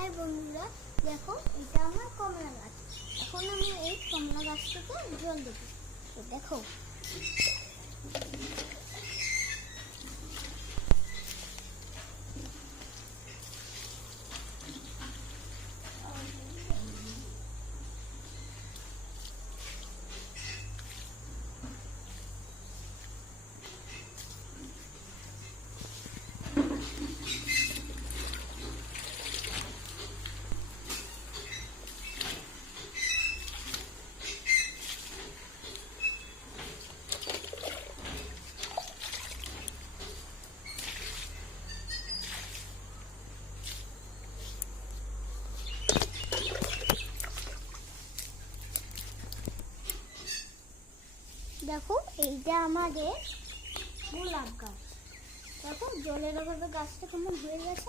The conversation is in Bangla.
হাই বন্ধুরা, দেখো এটা আমার কমলা গাছ। এখন আমি এই কমলা গাছটাকে জল দেবো। তো দেখো দেখো এইটা আমাদের গোলাপ গাছ। দেখো জলের অভাবে গাছটা কেমন হয়ে গেছে।